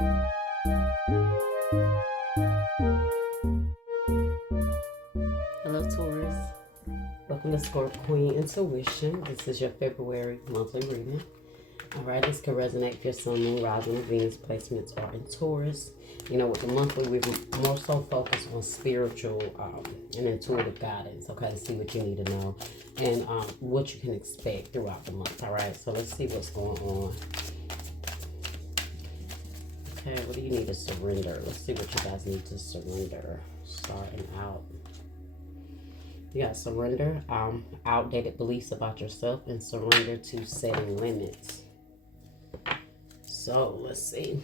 Hello, Taurus. Welcome to Scorp Queen Intuition. This is your February monthly reading. Alright, this could resonate if your Sun, Moon, Rising, and Venus placements are in Taurus. You know, with the monthly, we're more so focused on spiritual and intuitive guidance, okay, to see what you need to know and what you can expect throughout the month. Alright, so let's see what's going on. Okay, what do you need to surrender? Let's see what you guys need to surrender. Starting out. You got surrender, outdated beliefs about yourself, and surrender to setting limits. So let's see.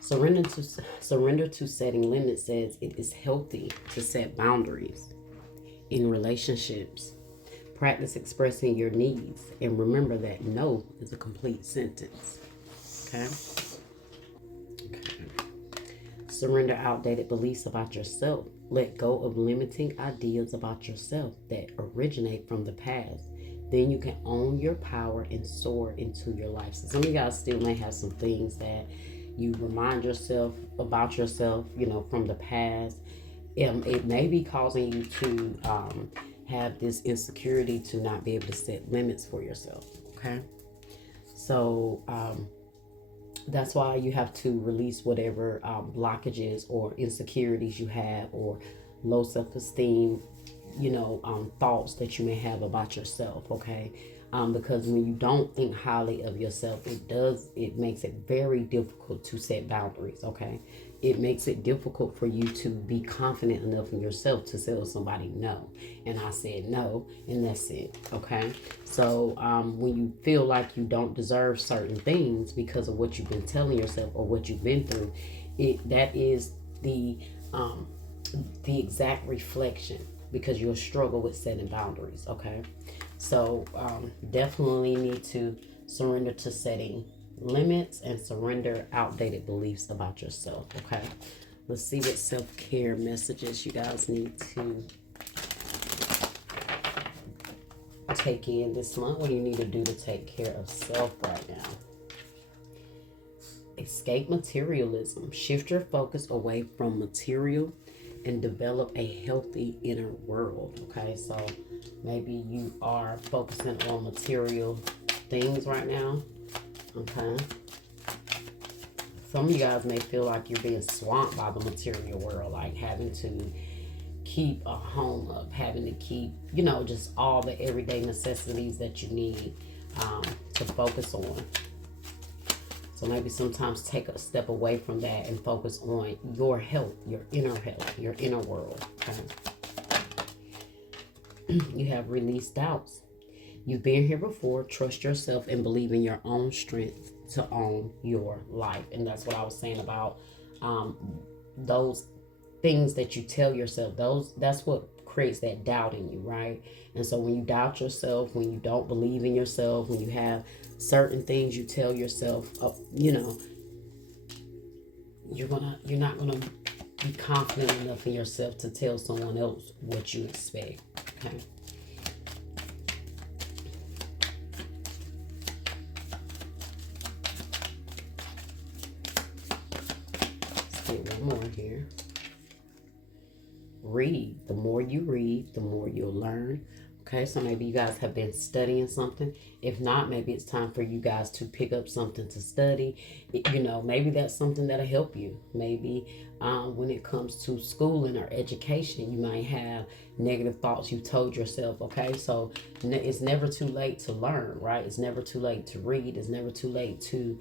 Surrender to setting limits says it is healthy to set boundaries in relationships. Practice expressing your needs, and remember that no is a complete sentence. Okay. Surrender outdated beliefs about yourself. Let go of limiting ideas about yourself that originate from the past. Then you can own your power and soar into your life. So some of you guys still may have some things that you remind yourself about yourself, you know, from the past. It may be causing you to have this insecurity to not be able to set limits for yourself. Okay. So, that's why you have to release whatever blockages or insecurities you have or low self-esteem, you know, thoughts that you may have about yourself, okay? Because when you don't think highly of yourself, it makes it very difficult to set boundaries, okay? It makes it difficult for you to be confident enough in yourself to tell somebody no. And I said no, and that's it, okay? So when you feel like you don't deserve certain things because of what you've been telling yourself or what you've been through, that is the exact reflection, because you'll struggle with setting boundaries, okay? So definitely need to surrender to setting limits and surrender outdated beliefs about yourself, okay? Let's see what self-care messages you guys need to take in this month. What do you need to do to take care of self right now? Escape materialism. Shift your focus away from material and develop a healthy inner world, okay? So maybe you are focusing on material things right now, okay? Some of you guys may feel like you're being swamped by the material world, like having to keep a home up, having to keep, you know, just all the everyday necessities that you need to focus on. So maybe sometimes take a step away from that and focus on your health, your inner world. Okay? You have released doubts. You've been here before. Trust yourself and believe in your own strength to own your life. And that's what I was saying about those things that you tell yourself. That's what creates that doubt in you, right? And so when you doubt yourself, when you don't believe in yourself, when you have certain things you tell yourself, you know, you're not gonna be confident enough in yourself to tell someone else what you expect. Okay. Let's get one more here. Read. The more you read, the more you'll learn. Okay, so maybe you guys have been studying something. If not, maybe it's time for you guys to pick up something to study. You know, maybe that's something that'll help you. Maybe when it comes to schooling or education, you might have negative thoughts you told yourself, okay? So it's never too late to learn, right? It's never too late to read. It's never too late to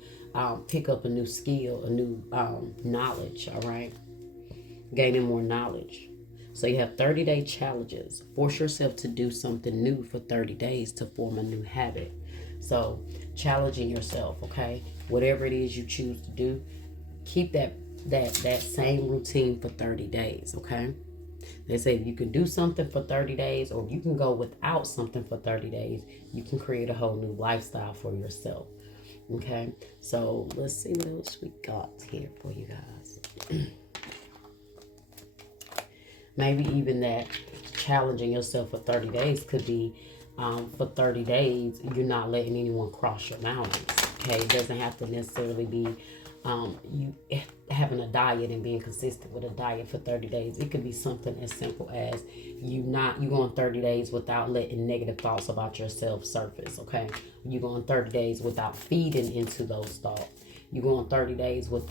pick up a new skill, a new knowledge, all right? Gaining more knowledge. So you have 30-day challenges. Force yourself to do something new for 30 days to form a new habit. So challenging yourself, okay? Whatever it is you choose to do, keep that same routine for 30 days, okay? They say if you can do something for 30 days or if you can go without something for 30 days, you can create a whole new lifestyle for yourself, okay? So let's see what else we got here for you guys. Maybe even that challenging yourself for 30 days could be for 30 days, you're not letting anyone cross your boundaries. Okay, it doesn't have to necessarily be you having a diet and being consistent with a diet for 30 days. It could be something as simple as you going 30 days without letting negative thoughts about yourself surface. Okay, you going 30 days without feeding into those thoughts. You go on 30 days with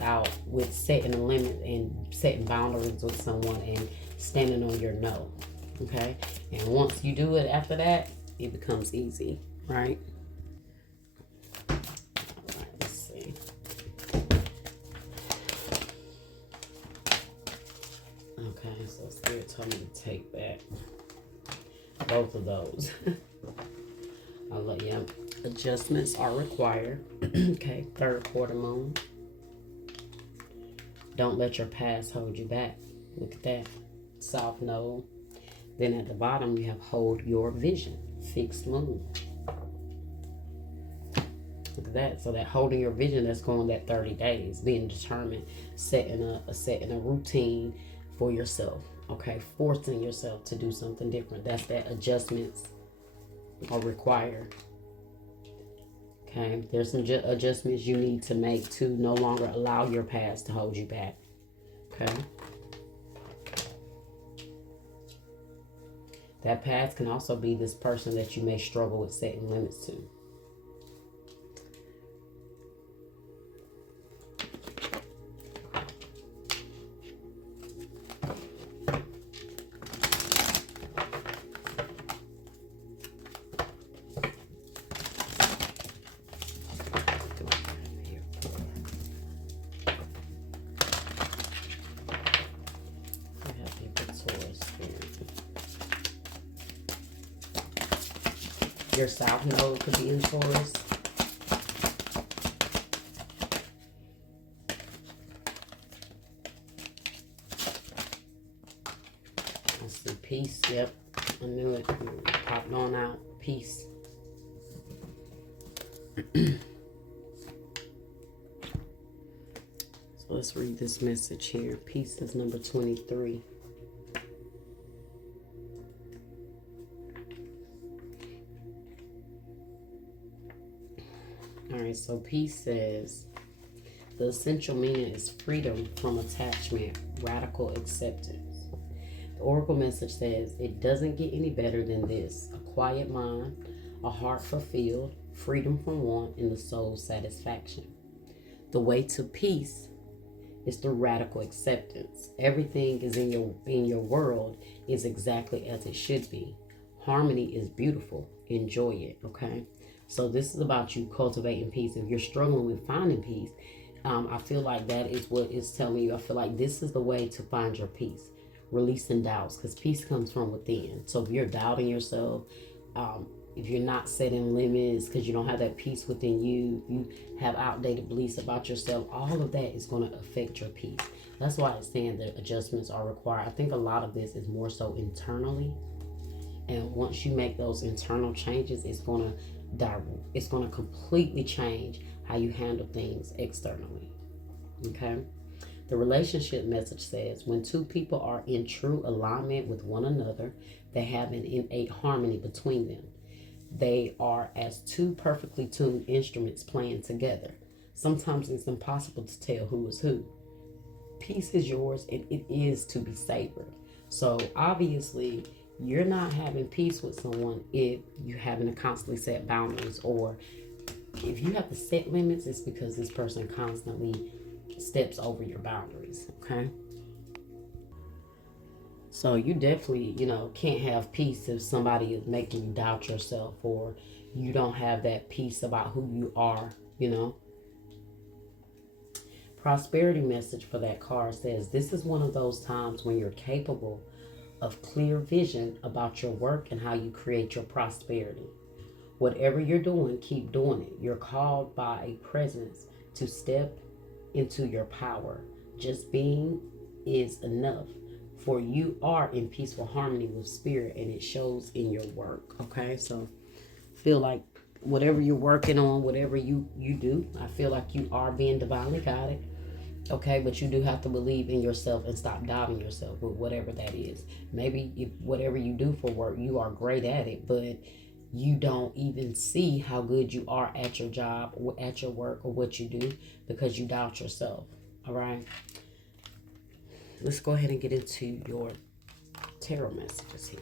setting a limit and setting boundaries with someone and standing on your no. Okay, and once you do it, after that, it becomes easy, right? All right, let's see. Okay, so Spirit told me to take back both of those. I'll let you. Adjustments are required. Okay, third quarter moon. Don't let your past hold you back. Look at that. South node. Then at the bottom you have hold your vision. Fixed moon. Look at that. So that holding your vision, that's going that 30 days. Being determined. Setting a routine for yourself. Okay, forcing yourself to do something different. That's that adjustments are required. Okay, there's some adjustments you need to make to no longer allow your past to hold you back. Okay. That past can also be this person that you may struggle with setting limits to. Your south node could be in Taurus. I see peace. Yep, I knew it. Popped on out. Peace. So let's read this message here. Peace is number 23. Alright, so peace says, the essential meaning is freedom from attachment, radical acceptance. The oracle message says, it doesn't get any better than this. A quiet mind, a heart fulfilled, freedom from want, and the soul's satisfaction. The way to peace is through radical acceptance. Everything is in your world is exactly as it should be. Harmony is beautiful. Enjoy it, okay? So this is about you cultivating peace. If you're struggling with finding peace, I feel like that is what it's telling you. I feel like this is the way to find your peace. Releasing doubts, because peace comes from within. So if you're doubting yourself, if you're not setting limits because you don't have that peace within you, you have outdated beliefs about yourself, all of that is going to affect your peace. That's why it's saying that adjustments are required. I think a lot of this is more so internally. And once you make those internal changes, it's going to completely change how you handle things externally. Okay? The relationship message says, when two people are in true alignment with one another, they have an innate harmony between them. They are as two perfectly tuned instruments playing together. Sometimes it's impossible to tell who is who. Peace is yours and it is to be savored. So obviously, you're not having peace with someone if you're having to constantly set boundaries, or if you have to set limits, it's because this person constantly steps over your boundaries, okay? So you definitely, can't have peace if somebody is making you doubt yourself, or you don't have that peace about who you are, Prosperity message for that card says, this is one of those times when you're capable of clear vision about your work and how you create your prosperity. Whatever you're doing, keep doing it. You're called by a presence to step into your power. Just being is enough, for you are in peaceful harmony with spirit, and it shows in your work. Okay, so feel like whatever you're working on, whatever you do, I feel like you are being divinely guided. Okay, but you do have to believe in yourself and stop doubting yourself with whatever that is. Maybe if whatever you do for work, you are great at it, but you don't even see how good you are at your job or at your work or what you do because you doubt yourself. All right. Let's go ahead and get into your tarot messages here.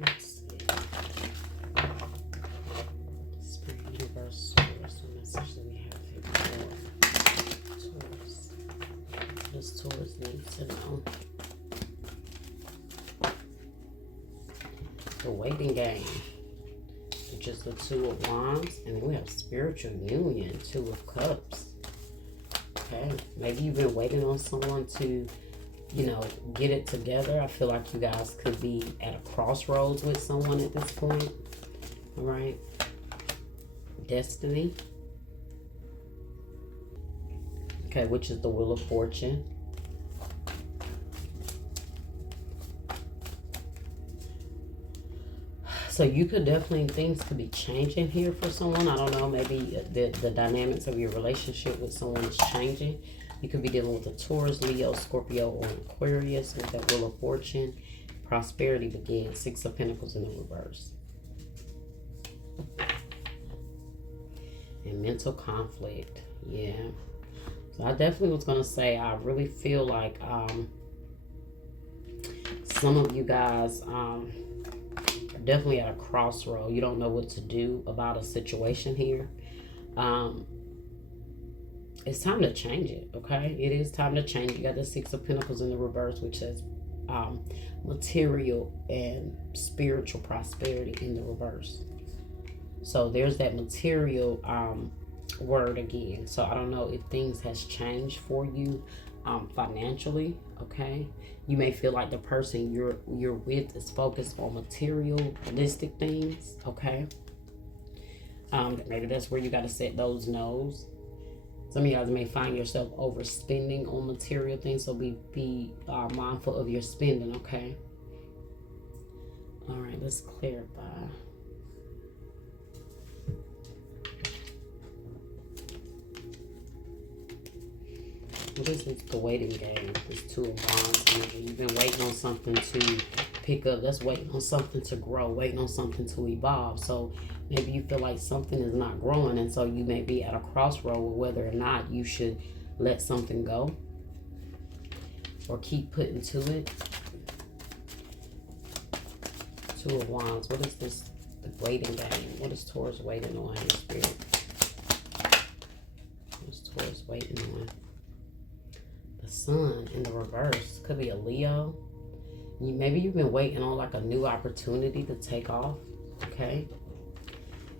Let's see. Spirit universe, what's the message that we have here for Taurus? What does Taurus need to know? The waiting game, which is the Two of Wands, and then we have spiritual union, Two of Cups. Okay, maybe you've been waiting on someone to, you know, get it together. I feel like you guys could be at a crossroads with someone at this point. All right. Destiny. Okay, which is the Wheel of Fortune. So you could definitely, things could be changing here for someone. I don't know, maybe the dynamics of your relationship with someone is changing. You could be dealing with a Taurus, Leo, Scorpio, or an Aquarius with that Wheel of Fortune. Prosperity begins. Six of Pentacles in the reverse. And mental conflict. Yeah. So I definitely was going to say, I really feel like some of you guys are definitely at a crossroad. You don't know what to do about a situation here. It's time to change it, okay? It is time to change. You got the Six of Pentacles in the reverse, which says material and spiritual prosperity in the reverse. So there's that material word again. So I don't know if things has changed for you financially, okay? You may feel like the person you're with is focused on materialistic things, okay? Maybe that's where you got to set those no's. Some of you guys may find yourself overspending on material things, so be mindful of your spending, okay? All right, let's clarify. This is the waiting game. This Two of Wands. You've been waiting on something to pick up. That's waiting on something to grow, waiting on something to evolve. So maybe you feel like something is not growing, and so you may be at a crossroad with whether or not you should let something go or keep putting to it. Two of Wands. What is this? The waiting game. What is Taurus waiting on in spirit? What is Taurus waiting on? The Sun in the reverse. Could be a Leo. Maybe you've been waiting on like a new opportunity to take off. Okay.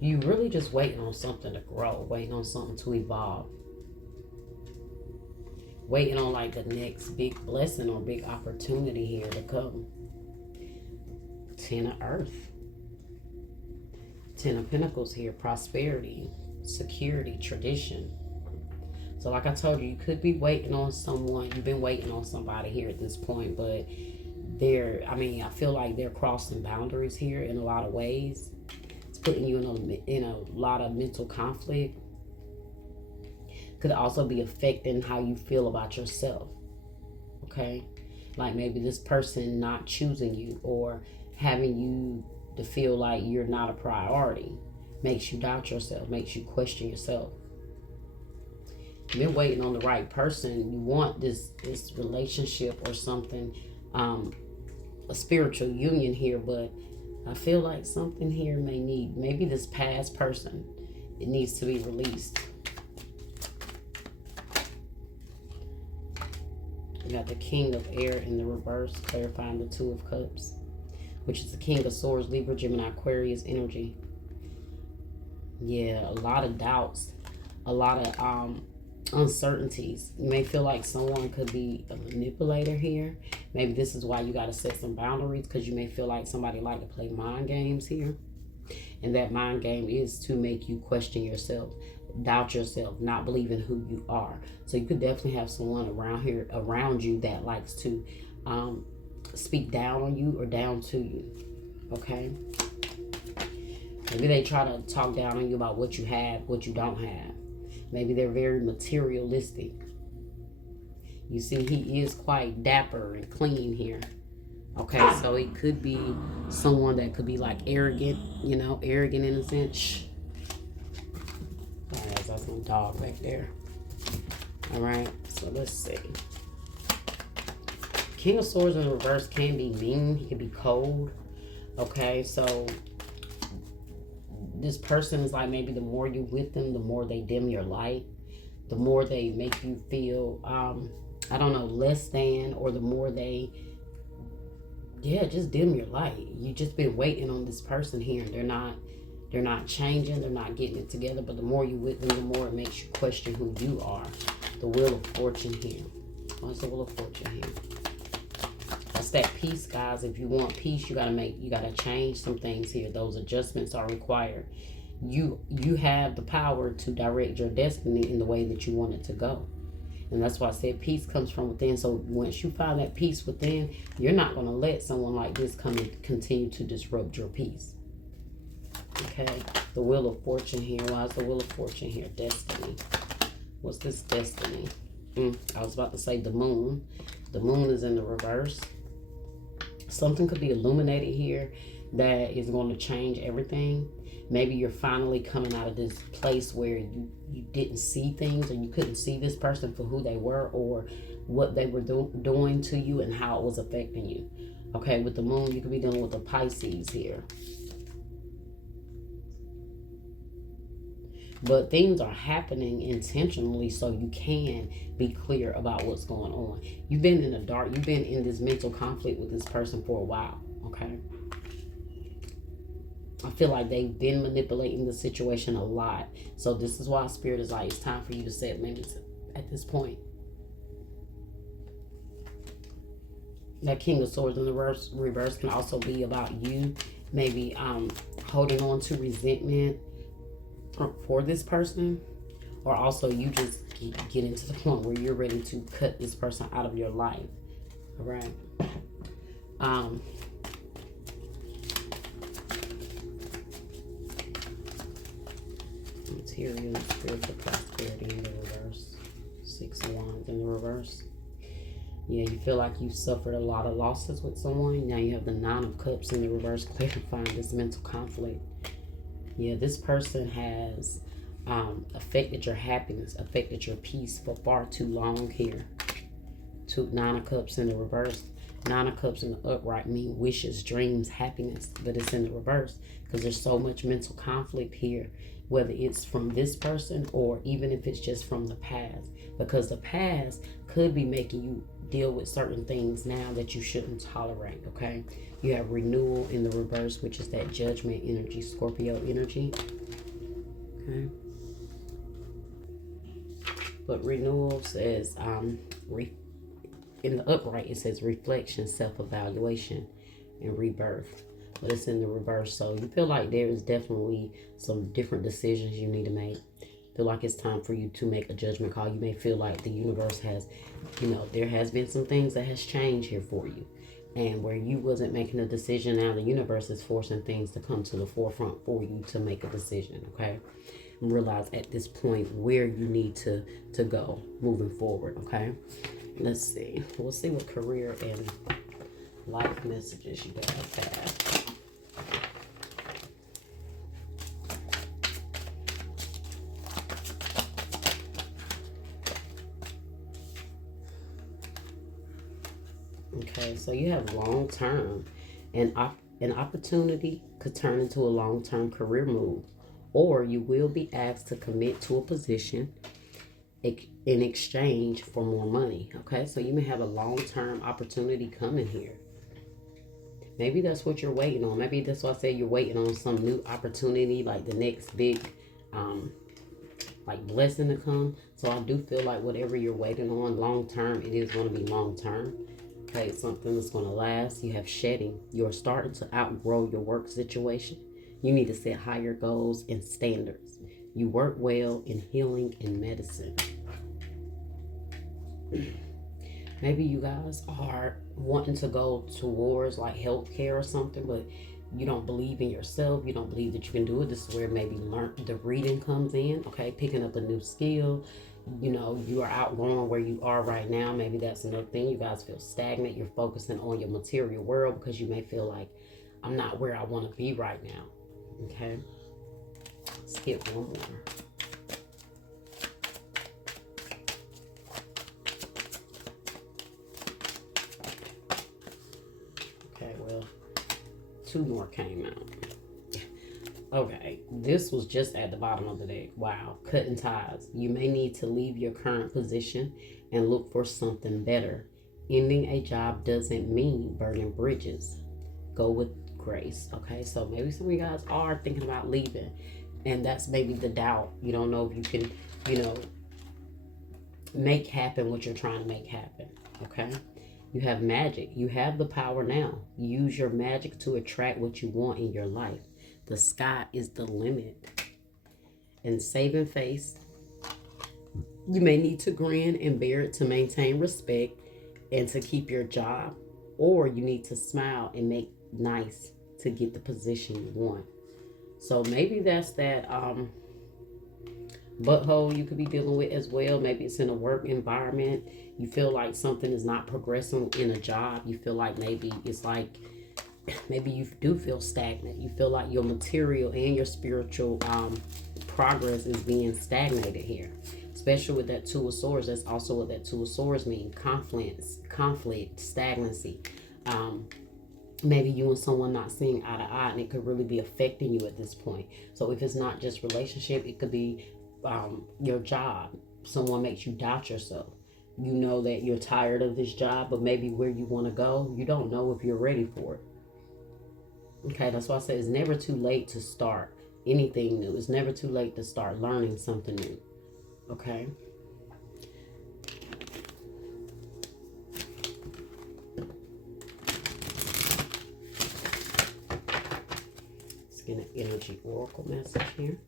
You really just waiting on something to grow. Waiting on something to evolve. Waiting on like the next big blessing or big opportunity here to come. Ten of Earth. Ten of Pentacles here. Prosperity, security, tradition. So like I told you, you could be waiting on someone. You've been waiting on somebody here at this point, but I feel like they're crossing boundaries here in a lot of ways. It's putting you in a lot of mental conflict. Could also be affecting how you feel about yourself. Okay? Like maybe this person not choosing you or having you to feel like you're not a priority. Makes you doubt yourself, makes you question yourself. You've been waiting on the right person. You want this relationship or something, a spiritual union here, but I feel like something here maybe this past person, it needs to be released. You got the King of Air in the reverse, clarifying the Two of Cups, which is the King of Swords, Libra, Gemini, Aquarius energy. Yeah, a lot of doubts, a lot of uncertainties. You may feel like someone could be a manipulator here. Maybe this is why you got to set some boundaries, because you may feel like somebody like to play mind games here. And that mind game is to make you question yourself. doubt yourself, not believing who you are. So you could definitely have someone around you that likes to speak down on you or down to you. Okay. Maybe they try to talk down on you about what you have, what you don't have. Maybe they're very materialistic. You see, he is quite dapper and clean here. Okay, so it could be someone that could be like arrogant, you know, arrogant in a sense. Shh. All right, that's my dog back there. All right, so let's see. King of Swords in reverse can be mean. He can be cold. Okay, so this person is like, maybe the more you with them, the more they dim your light, the more they make you feel, I don't know, less than, or the more they, just dim your light. You just been waiting on this person here, and they're not changing, they're not getting it together. But the more you with them, the more it makes you question who you are. The Wheel of Fortune here. What's the Wheel of Fortune here? That's that peace, guys. If you want peace, you gotta change some things here. Those adjustments are required. You have the power to direct your destiny in the way that you want it to go. And that's why I said peace comes from within. So once you find that peace within, you're not going to let someone like this come and continue to disrupt your peace. Okay. The Wheel of Fortune here. Why is the Wheel of Fortune here? Destiny. What's this destiny? I was about to say the moon. The moon is in the reverse. Something could be illuminated here that is going to change everything. Maybe you're finally coming out of this place where you didn't see things, or you couldn't see this person for who they were, or what they were doing to you and how it was affecting you. Okay, with the moon, you could be dealing with the Pisces here. But things are happening intentionally so you can be clear about what's going on. You've been in the dark. You've been in this mental conflict with this person for a while, okay? I feel like they've been manipulating the situation a lot. So this is why Spirit is like, it's time for you to set limits at this point. That King of Swords in the reverse can also be about you maybe holding on to resentment for this person. Or also you just getting to the point where you're ready to cut this person out of your life. All right. Material, spiritual prosperity in the reverse. 6 of Wands in the reverse. Yeah, you feel like you suffered a lot of losses with someone. Now you have the 9 of Cups in the reverse, clarifying this mental conflict. Yeah, this person has affected your happiness, affected your peace for far too long here. 9 of Cups in the reverse. 9 of Cups in the upright mean wishes, dreams, happiness, but it's in the reverse because there's so much mental conflict here, whether it's from this person or even if it's just from the past, because the past could be making you deal with certain things now that you shouldn't tolerate. Okay, you have renewal in the reverse, which is that judgment energy, Scorpio energy. Okay, but renewal says in the upright, it says reflection, self-evaluation, and rebirth. But it's in the reverse. So you feel like there is definitely some different decisions you need to make. Feel like it's time for you to make a judgment call. You may feel like the universe has, there has been some things that has changed here for you. And where you wasn't making a decision, now the universe is forcing things to come to the forefront for you to make a decision, okay? And realize at this point where you need to go moving forward, okay? Let's see. We'll see what career and life messages you guys have. Okay, so you have long term, and an opportunity could turn into a long-term career move, or you will be asked to commit to a position in exchange for more money. Okay, so you may have a long-term opportunity coming here. Maybe that's what you're waiting on. Maybe that's why I say you're waiting on some new opportunity, like the next big like blessing to come. So I do feel like whatever you're waiting on long term, it is going to be long term. Okay, something that's going to last. You have shedding. You're starting to outgrow your work situation. You need to set higher goals and standards. You work well in healing and medicine. Maybe you guys are wanting to go towards like healthcare or something, but you don't believe in yourself. You don't believe that you can do it. This is where maybe the reading comes in. Okay, picking up a new skill. You know, you are outgrowing where you are right now. Maybe that's another thing. You guys feel stagnant. You're focusing on your material world because you may feel like, I'm not where I want to be right now. Okay, let's get one more. Okay, well, two more came out. Okay, this was just at the bottom of the deck. Wow, cutting ties. You may need to leave your current position and look for something better. Ending a job doesn't mean burning bridges. Go with grace. Okay, so maybe some of you guys are thinking about leaving, and that's maybe the doubt. You don't know if you can, make happen what you're trying to make happen. Okay, you have magic. You have the power now. Use your magic to attract what you want in your life. The sky is the limit. And saving face, you may need to grin and bear it to maintain respect and to keep your job, or you need to smile and make nice to get the position you want. So maybe that's that butthole you could be dealing with as well. Maybe it's in a work environment. You feel like something is not progressing in a job. You feel like maybe it's like, maybe you do feel stagnant. You feel like your material and your spiritual progress is being stagnated here. Especially with that Two of Swords. That's also what that Two of Swords means. Conflict, stagnancy. Maybe you and someone not seeing eye to eye, and it could really be affecting you at this point. So if it's not just relationship, it could be your job. Someone makes you doubt yourself. You know that you're tired of this job, but maybe where you want to go, you don't know if you're ready for it. Okay, that's why I say it's never too late to start anything new. It's never too late to start learning something new. Okay. Let's get an energy oracle message here.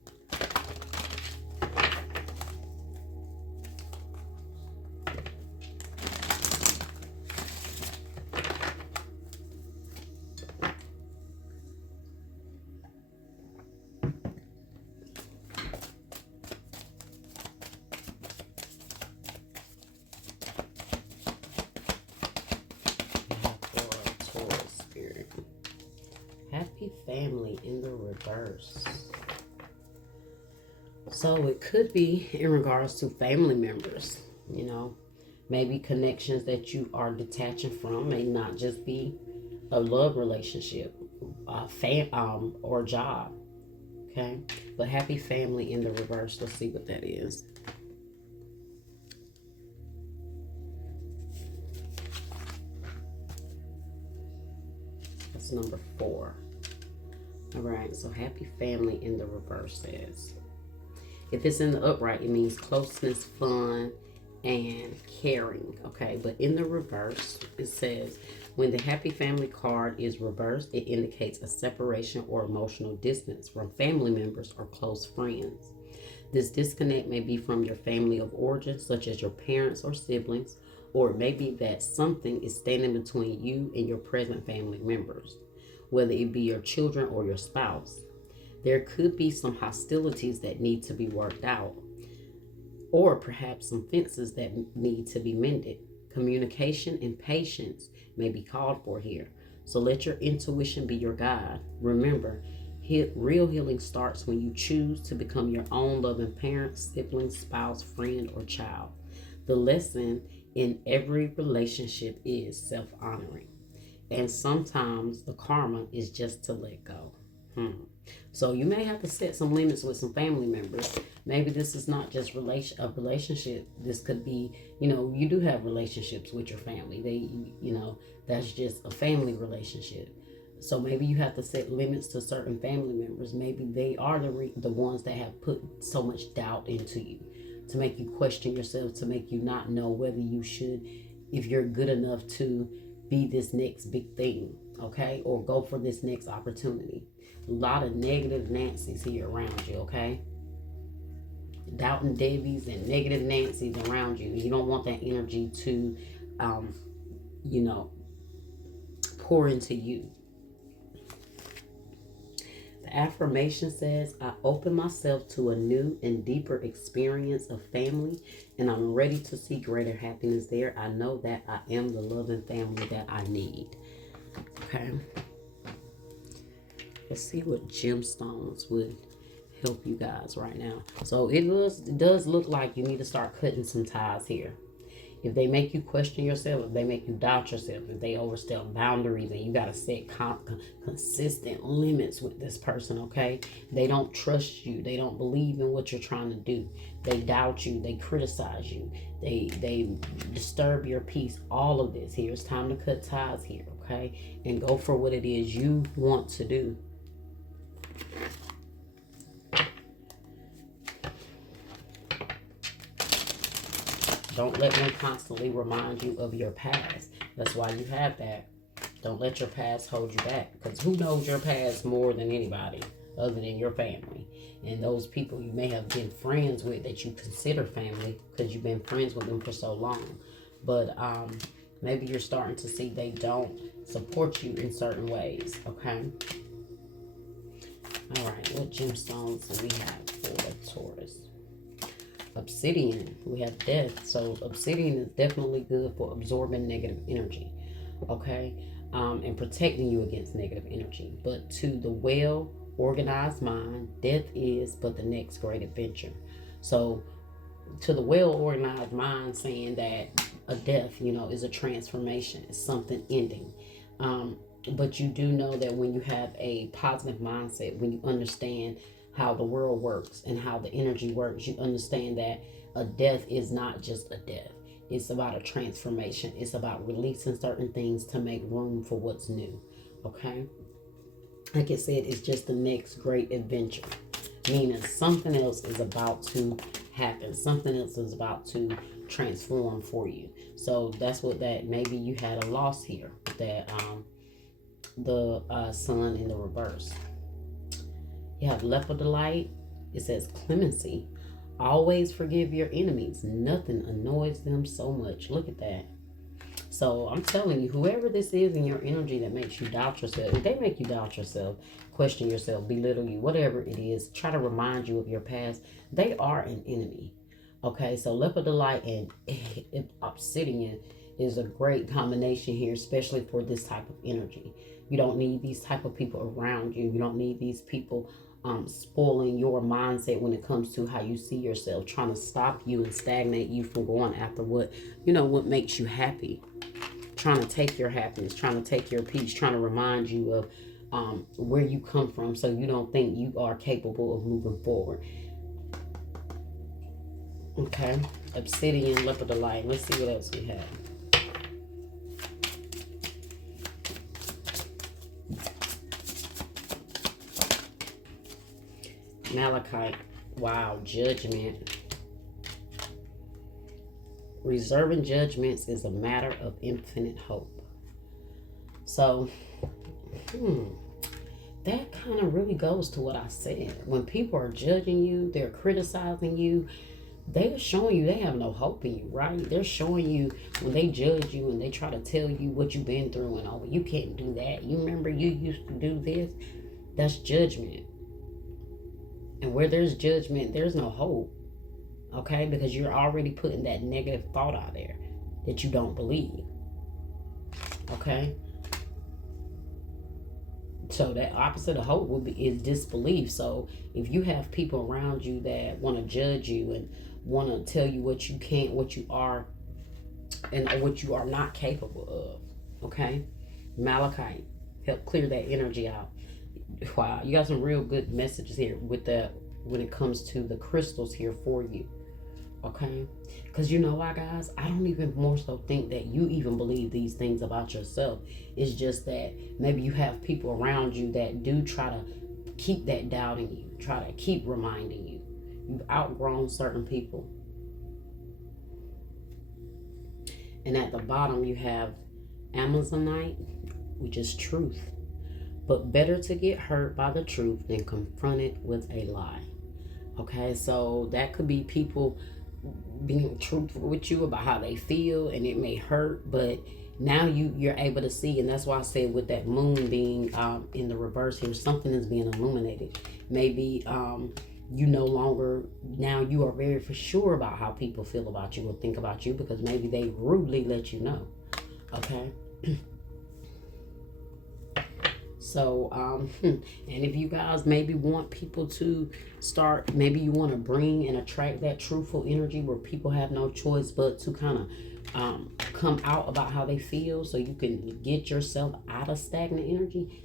Happy family in the reverse. So it could be in regards to family members, maybe connections that you are detaching from may not just be a love relationship, or job. Okay, but happy family in the reverse. Let's see what that is. That's number 4. All right, so happy family in the reverse says, if it's in the upright, it means closeness, fun, and caring. Okay, but in the reverse, it says, when the happy family card is reversed, it indicates a separation or emotional distance from family members or close friends. This disconnect may be from your family of origin, such as your parents or siblings, or it may be that something is standing between you and your present family members, whether it be your children or your spouse. There could be some hostilities that need to be worked out, or perhaps some fences that need to be mended. Communication and patience may be called for here. So let your intuition be your guide. Remember, real healing starts when you choose to become your own loving parent, sibling, spouse, friend, or child. The lesson in every relationship is self-honoring. And sometimes the karma is just to let go. So you may have to set some limits with some family members. Maybe this is not just a relationship. This could be, you do have relationships with your family. That's just a family relationship. So maybe you have to set limits to certain family members. Maybe they are the ones that have put so much doubt into you, to make you question yourself, to make you not know whether you should, if you're good enough to be this next big thing, okay? Or go for this next opportunity. A lot of negative Nancy's here around you, okay? doubting Debbie's and negative Nancy's around you. You don't want that energy to, you know, pour into you. The affirmation says, I open myself to a new and deeper experience of family, and I'm ready to see greater happiness there. I know that I am the loving family that I need. Okay. Let's see what gemstones would help you guys right now. So it does look like you need to start cutting some ties here. If they make you question yourself, if they make you doubt yourself, if they overstep boundaries, and you got to set consistent limits with this person, okay? They don't trust you. They don't believe in what you're trying to do. They doubt you. They criticize you. They disturb your peace. All of this here. It's time to cut ties here, okay? And go for what it is you want to do. Don't let them constantly remind you of your past. That's why you have that. Don't let your past hold you back. Because who knows your past more than anybody other than your family? And those people you may have been friends with that you consider family because you've been friends with them for so long. But maybe you're starting to see they don't support you in certain ways. Okay? All right. What gemstones do we have for Taurus? Obsidian, we have death. So obsidian is definitely good for absorbing negative energy, okay, and protecting you against negative energy. But to the well organized mind, death is but the next great adventure. So to the well organized mind, saying that a death, you know, is a transformation, it's something ending. But you do know that when you have a positive mindset, when you understand how the world works and how the energy works, you understand that a death is not just a death. It's about a transformation. It's about releasing certain things to make room for what's new. Okay? Like I said, it's just the next great adventure. Meaning something else is about to happen. Something else is about to transform for you. So that's what that, maybe you had a loss here. That the sun in the reverse. You have lepidolite. It says clemency. Always forgive your enemies. Nothing annoys them so much. Look at that. So I'm telling you, whoever this is in your energy that makes you doubt yourself, if they make you doubt yourself, question yourself, belittle you, whatever it is, try to remind you of your past, they are an enemy. Okay, so lepidolite and obsidian is a great combination here, especially for this type of energy. You don't need these type of people around you. You don't need these people spoiling your mindset when it comes to how you see yourself, trying to stop you and stagnate you from going after what, you know, what makes you happy, trying to take your happiness, trying to take your peace, trying to remind you of where you come from so you don't think you are capable of moving forward. Okay, obsidian, lepidolite. Let's see what else we have. Malachite. Wow, judgment. Reserving judgments is a matter of infinite hope. So, that kind of really goes to what I said. When people are judging you, they're criticizing you, they're showing you they have no hope in you, right? They're showing you when they judge you and they try to tell you what you've been through and, oh, you can't do that. You remember you used to do this? That's judgment. And where there's judgment, there's no hope. Okay? Because you're already putting that negative thought out there that you don't believe. Okay? So that opposite of hope is disbelief. So if you have people around you that want to judge you and want to tell you what you can't, what you are, and what you are not capable of. Okay? Malachite. Help clear that energy out. Wow, you got some real good messages here with that when it comes to the crystals here for you. Okay? Because you know why, guys? I don't even more so think that you even believe these things about yourself. It's just that maybe you have people around you that do try to keep that doubt in you, try to keep reminding you. You've outgrown certain people. And at the bottom you have Amazonite, which is truth. But better to get hurt by the truth than confronted with a lie. Okay, so that could be people being truthful with you about how they feel, and it may hurt, but now you're able to see. And that's why I said, with that moon being in the reverse here, something is being illuminated. Maybe you no longer, now you are very for sure about how people feel about you or think about you, because maybe they rudely let you know. Okay. So, and if you guys maybe want people to start, maybe you want to bring and attract that truthful energy where people have no choice but to kind of come out about how they feel, so you can get yourself out of stagnant energy.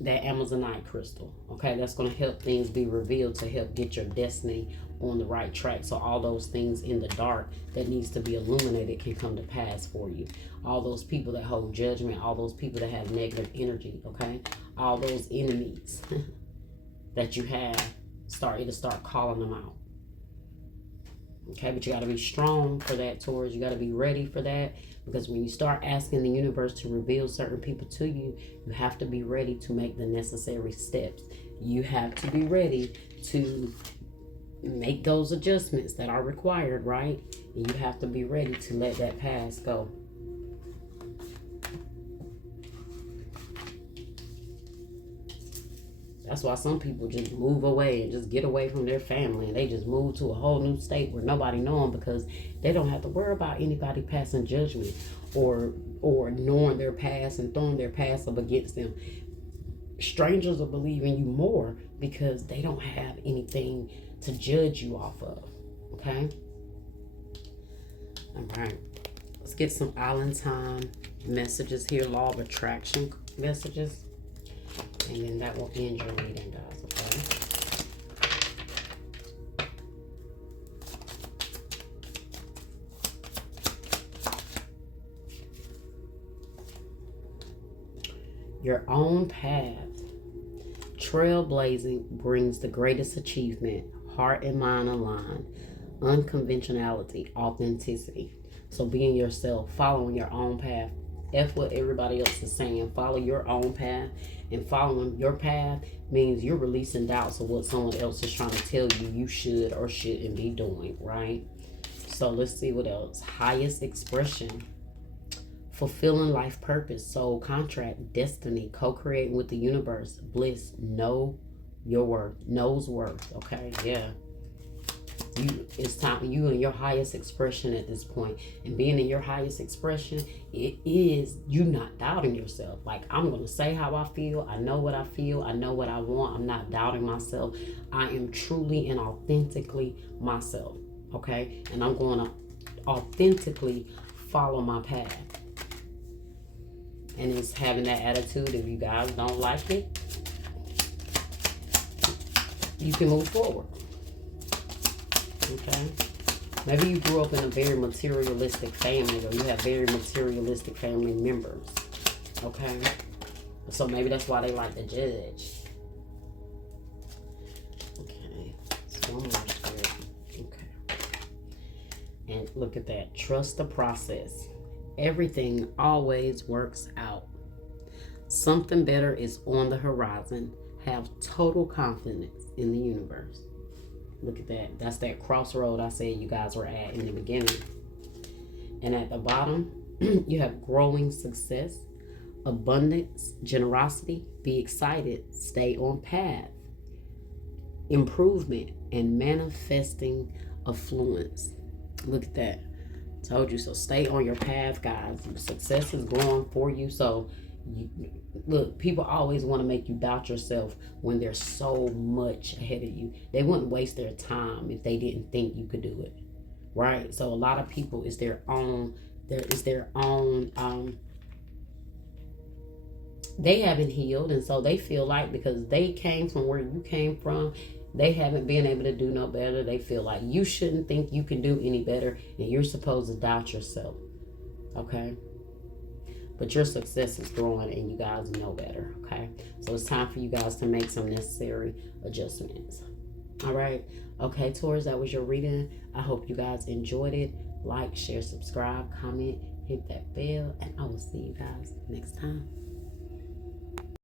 That Amazonite crystal, okay, that's going to help things be revealed to help get your destiny on the right track. So all those things in the dark that needs to be illuminated can come to pass for you. All those people that hold judgment, all those people that have negative energy, okay, all those enemies that you have, start calling them out. Okay, but you got to be strong for that, Taurus. You got to be ready for that, because when you start asking the universe to reveal certain people to you, you have to be ready to make the necessary steps. You have to be ready to make those adjustments that are required, right? And you have to be ready to let that past go. That's why some people just move away and just get away from their family, and they just move to a whole new state where nobody know them, because they don't have to worry about anybody passing judgment or knowing their past and throwing their past up against them. Strangers will believe in you more because they don't have anything to judge you off of. Okay? All right. Let's get some island time messages here, law of attraction messages. And then that will end your reading, guys, okay? Your own path. Trailblazing brings the greatest achievement. Heart and mind aligned. Unconventionality, authenticity. So being yourself, following your own path. F what everybody else is saying. Follow your own path. And following your path means you're releasing doubts of what someone else is trying to tell you you should or shouldn't be doing, right? So let's see what else. Highest expression. Fulfilling life purpose, soul contract, destiny, co-creating with the universe, bliss, know your worth, knows worth, okay? Yeah. It's time, you in your highest expression at this point. And being in your highest expression, it is you not doubting yourself. Like, I'm going to say how I feel. I know what I feel. I know what I want. I'm not doubting myself. I am truly and authentically myself, okay? And I'm going to authentically follow my path. And it's having that attitude. If you guys don't like it, you can move forward. Okay? Maybe you grew up in a very materialistic family, or you have very materialistic family members. Okay? So maybe that's why they like to judge. Okay. So one more spirit. Okay. And look at that. Trust the process. Everything always works out. Something better is on the horizon. Have total confidence in the universe. Look at that. That's that crossroad I said you guys were at in the beginning. And at the bottom, you have growing success, abundance, generosity. Be excited. Stay on path. Improvement and manifesting affluence. Look at that. Told you so. Stay on your path, guys. Success is growing for you. So look, people always want to make you doubt yourself when there's so much ahead of you. They wouldn't waste their time if they didn't think you could do it, right? So a lot of people is their own they haven't healed, and so they feel like because they came from where you came from, they haven't been able to do no better. They feel like you shouldn't think you can do any better, and you're supposed to doubt yourself. Okay? But your success is growing, and you guys know better. Okay? So it's time for you guys to make some necessary adjustments. All right? Okay, Taurus, that was your reading. I hope you guys enjoyed it. Like, share, subscribe, comment, hit that bell, and I will see you guys next time.